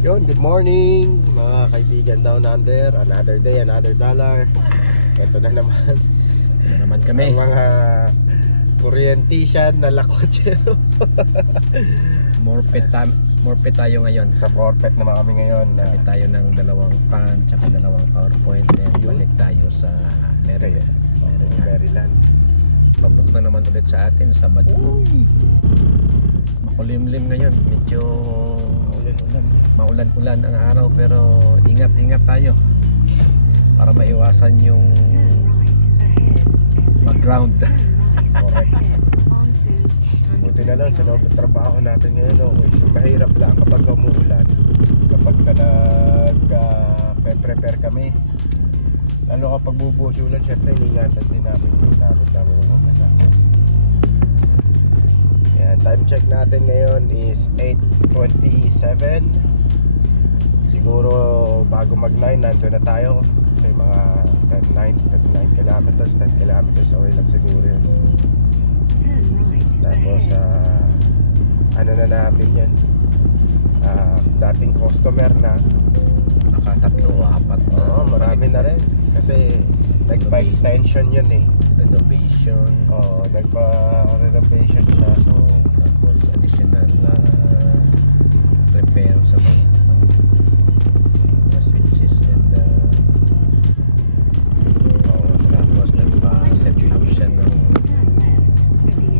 Yun, good morning mga kaibigan down under. Another day, another dollar. Ito na naman Ito naman kami. ang mga kuryentisan na lakotsero. Morpet tayo ngayon. Sa forfeit naman kami ngayon. Sabi tayo ng dalawang pan tsaka dalawang PowerPoint. Then Yun. balik tayo sa Maryland. Maryland. Pabuk na naman ulit sa atin Sabado. Makulimlim ngayon. Medyo Ulan. maulan-ulan ang araw, pero ingat tayo para maiwasan yung mag-ground. Correct. Buti na lang sa loob ng trabaho natin ngayon. Okay. So, mahirap lang kapag umuulan. Kapag nag-prepare kami. Lalo kapag bubuhos yung ulan, syempre iningatan din namin yung takot namin mga kasama. Yan, time check natin ngayon is 8:27. Siguro bago mag-9 nandun na tayo. Kasi mga 39 kilometers, 10 kilometers away lang siguro yun. Tapos ano na namin yan, dating customer na. Nakatatlo o apat na. Oo, marami na rin. Kasi nagpa-extension yun eh. Renovation. Oo, nagpa-renovation siya. So, Tapos additional repair sa mga switches and tapos nagpa-set up siya ng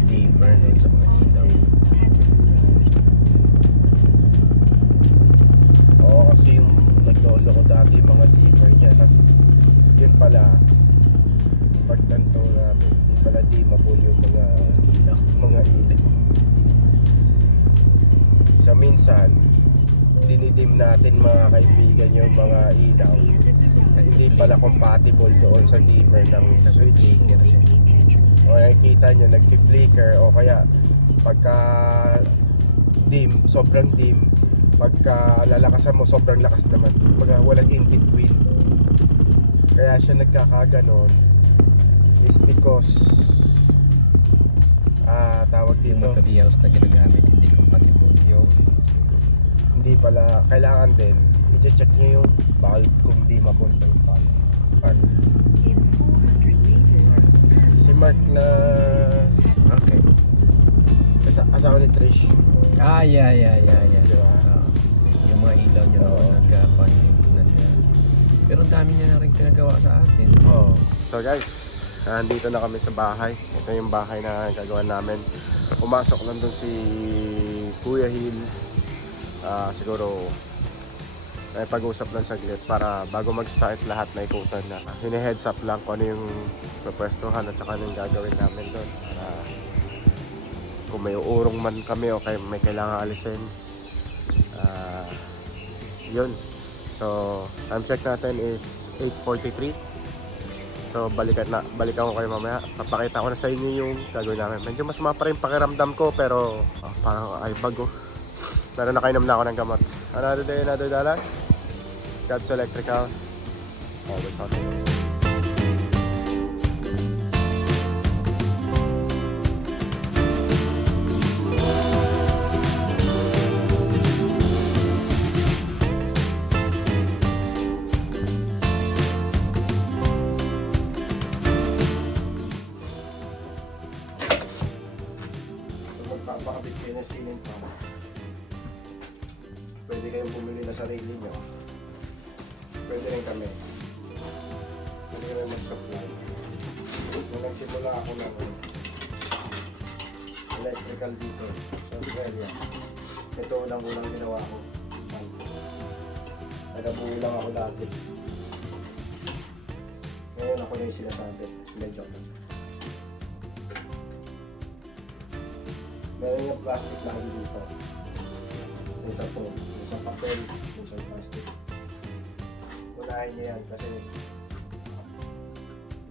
dimmer doon sa mga ilaw. oo, kasi yung naglolo ko dati yung mga dimmer niya. Tapos, yun pala, pag nanto namin, di pala dimmable yung mga ilaw. So, minsan, dinidim natin mga kaibigan yung mga ilaw. Hindi pala compatible doon sa dimmer ng switch. Flicker siya. O nakikita nyo, nag-flicker o kaya pagka dim, sobrang dim, pagka lalakasan mo, sobrang lakas naman. Pagka walang in between. Kaya siya nagkakaganon is because tawag Yung dito, materials na ginagamit hindi compatible. yung hindi pala, kailangan din i-check nyo yung valve kung di mabunda yung valve. Si Mark na Okay. asawa ni Trish, Yeah. di ba? Yung mga ilaw niya Oo. pero ang dami niya na rin pinagawa sa atin. Oh. So guys, nandito na kami sa bahay. Ito yung bahay na gagawa namin. Pumasok lang dun si Kuya Hill. Siguro may pag-usap lang saglit para bago mag-start lahat na ikutan na. Hine-heads up lang kung ano yung pwestuhan at saka ano yung gagawin namin doon. Para kung may uurong man kami o may kailangan alisin. Yun. So, time check natin is 8:43. So, balikan ko kayo mamaya. Papakita ko na sa inyo yung gagawin namin. Medyo mas pa rin pakiramdam ko, pero parang ay bago. Pero nakainom na ako ng gamot. Another day, another dollar. Cabs Electrical. Always on the road. Magpapakabit kayo ng ceiling fan. Pwede kayong bumili na sarili nyo. Pwede rin kami. Pwede rin mag-supply. Nung nagsimula ako ng electrical dito sa Australia, ito unang ginawa ko. Nagabuo lang ako dati. Ngayon ako na yung sinasabi. Medyo lang. Meron yung plastic lang dito. Isa po, isa papel, isa plastic. Unahin niyo yan kasi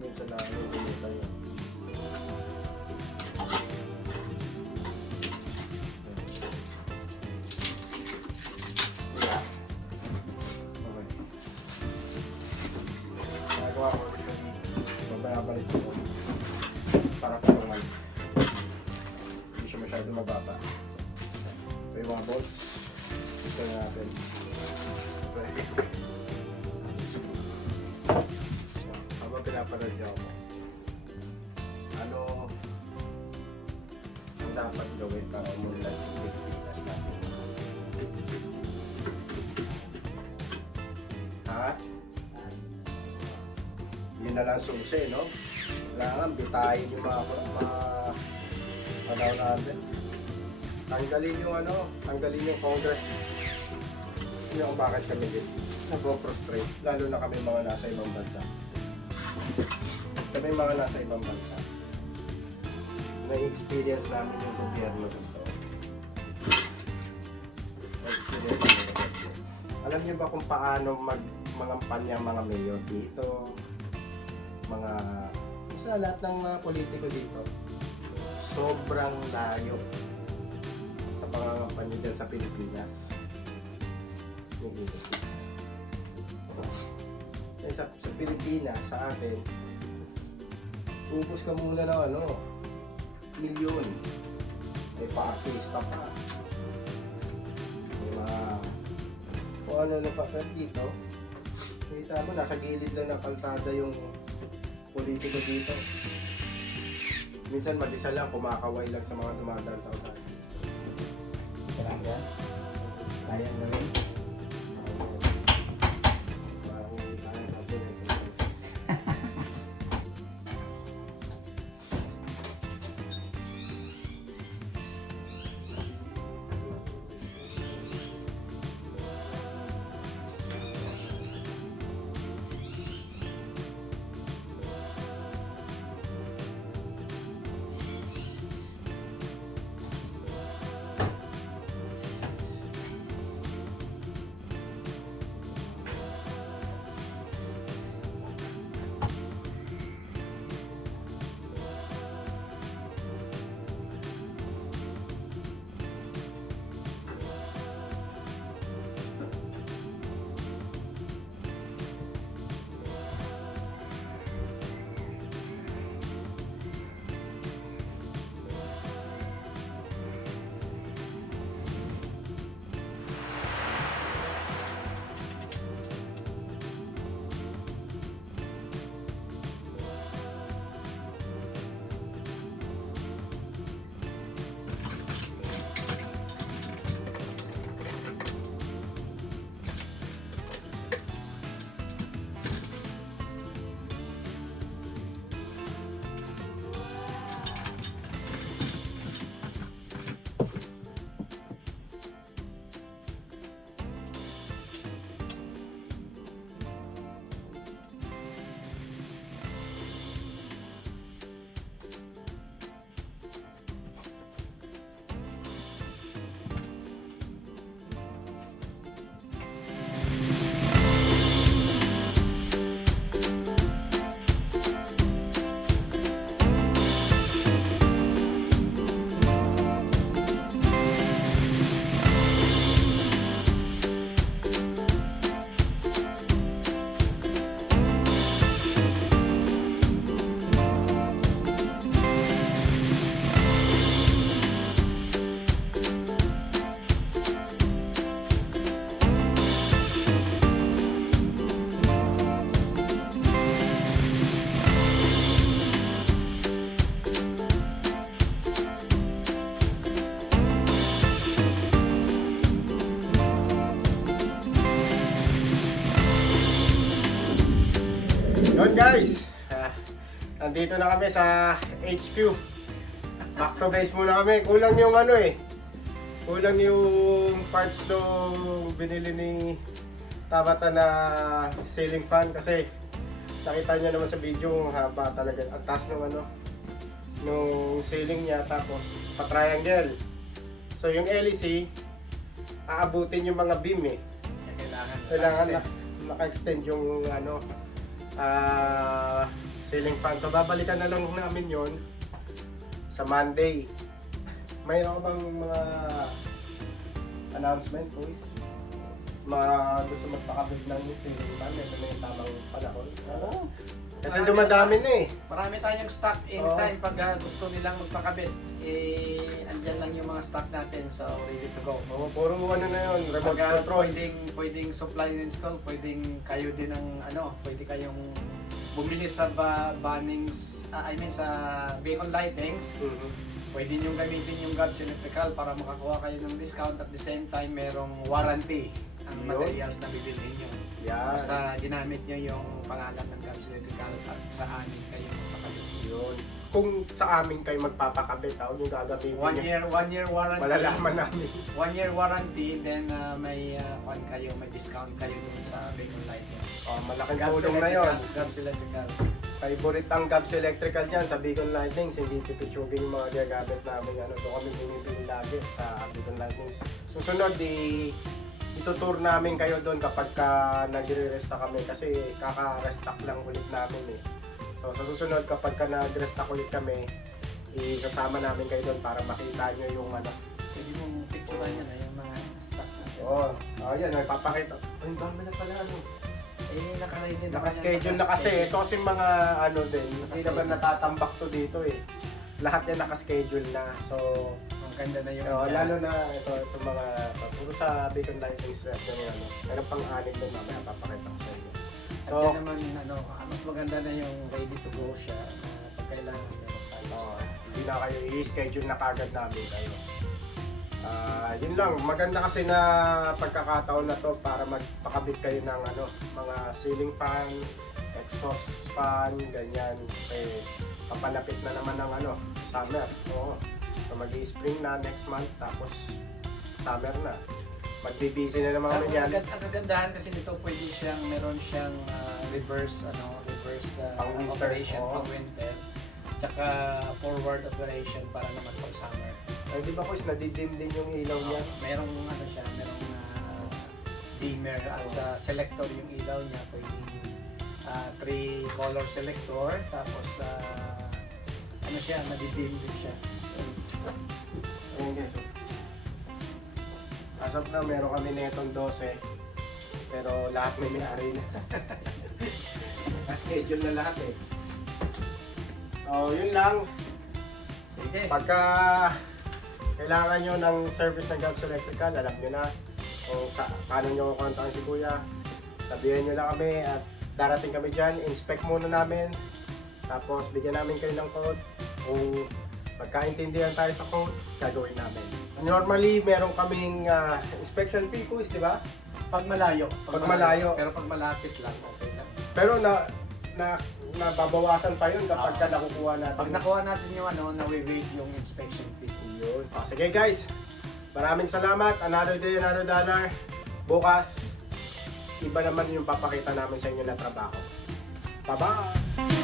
minsan na ulit tayo. Okay. Nagawa ko usually, babalik ko para patungan. Hindi siya masyado mababa. Ito yung mga bolts. Ito natin. Habang pinapanood niyo ako, ano ang dapat gawin para umunlad yung Pilipinas natin? Ha? Yun na lang susi, no? Kailangan bitayin yung mga natin. Tanggalin yung Congress. Hindi ako bakit kami din nag-frustrate, lalo na kami mga nasa ibang bansa. Kami mga nasa ibang bansa. Na-experience namin yung gobyerno dito. Na-experience namin yung gobyerno. Alam niyo ba kung paano mangampanya ang mga mayor dito? Sa lahat ng mga politiko dito, sobrang layo sa pangangampanya dyan sa Pilipinas. Sa Pilipinas, sa atin, ubus ka muna ng milyon. May pa-artista pa. May mga kung ano na pa dito. Kita mo, nasa gilid lang ng kalsada yung politiko dito. Minsan mag-isa lang, kumakaway lang sa mga dumadaan sa utan. Talaga? Kayang gawin? Parang kaya natin. Yun guys, nandito na kami sa HQ. Back to base muna kami. Kulang yung kulang yung parts nung binili ni Tabata na ceiling fan kasi nakita niyo naman sa video haba talaga. Ang taas ng nung ceiling niya, tapos pa-triangle. So yung LEC aabutin yung mga beam kailangan naka-extend yung ceiling fan. So babalikan na lang namin yon sa Monday. Mayroon ka bang mga announcement, boys? Gusto magpakabit ng ceiling fan? Ito na yung tamang panahon. Kasi dumadami na eh. Marami tayong stock anytime pag gusto nilang magpakabit. Andyan lang yung mga stock natin, so ready to go. Oo, puro ano na yun, remote Pag control. pwedeng supply and install, pwedeng kayo din ang pwede kayong bumili sa Bunnings, sa Beacon Lightings. Pwede nyo gamitin yung Gabs Electrical para makakuha kayo ng discount at the same time merong warranty ang Yun. materials na bibilhin nyo. Yan. Basta ginamit nyo yung pangalan ng Gabs Electrical at sa amin kayo makakabit. Yun. Kung sa amin kayo magpapakabit, ako yung gagamitin One niya. year warranty. Malalaman namin. 1 year warranty, then may discount kayo dun sa Beacon Lightings. Malaking Gabs tulong na yun. Gabs Electrical. Favorite ang Gabs Electrical dyan sa Beacon Lightings. Hindi pipitsugin yung mga gagamit namin. Doon kami binibili lagi sa Beacon Lightings. Susunod, itutour namin kayo doon kapag nagre-resta kami kasi kaka-restock lang ulit namin eh. So sa susunod kapag nag-restock ulit kami, isasama namin kayo doon para makita nyo yung Pwede mong picturean yan yung mga stock natin. yan, may papakita. Ay, dami na pala Nakalay din. Naka-schedule na kasi. Ito kasi mga din, hindi naman natatambak to dito eh. Lahat yan naka-schedule na. So, Ang ganda na yung lalo na itong mga, puro sa Beacon Lightings na meron pang anim doon mamaya papakita ko sa inyo. At yan naman, mas maganda na yung ready to go siya na pag kailangan meron tayo. Hindi na kayo i-schedule na kagad namin kayo. Yun lang, maganda kasi na pagkakataon na to para magpakabit kayo ng mga ceiling fan, exhaust fan, ganyan. Kasi papalapit na naman ng summer. Oo. So mag-i-spring na next month tapos summer na. Magbibisi na naman kami yan. Ang kagandahan kasi nito meron siyang reverse Pang-winter, operation oo. pang winter. Tsaka forward operation para naman pag summer. Ay, di ba Kuis, nadidim din yung ilaw niya? Merong merong dimmer at selector yung ilaw niya. Pwedeng 3 color selector tapos nadidim din siya. Ayun guys. As of now, meron kami netong 12. Pero lahat may may-ari na. Na-schedule na lahat eh. Yun lang. Sige. Pagka kailangan nyo ng service ng Gabs Electrical, alam nyo na kung paano nyo kontakin si Kuya. Sabihin nyo lang kami at darating kami dyan. Inspect muna namin. Tapos bigyan namin kayo ng code. Kung magkaintindihan tayo sa code, gagawin namin. Normally, meron kaming inspection fee, Kuis, di ba? Pag malayo. Pag malayo. Pero pag malapit lang, okay lang. Pero nababawasan pa yun kapag nakukuha natin. Pag nakuha natin yung na-waive yung inspection fee. Yun. Sige guys, maraming salamat. Another day, another dollar. Bukas, iba naman yung papakita namin sa inyo na trabaho. Bye-bye!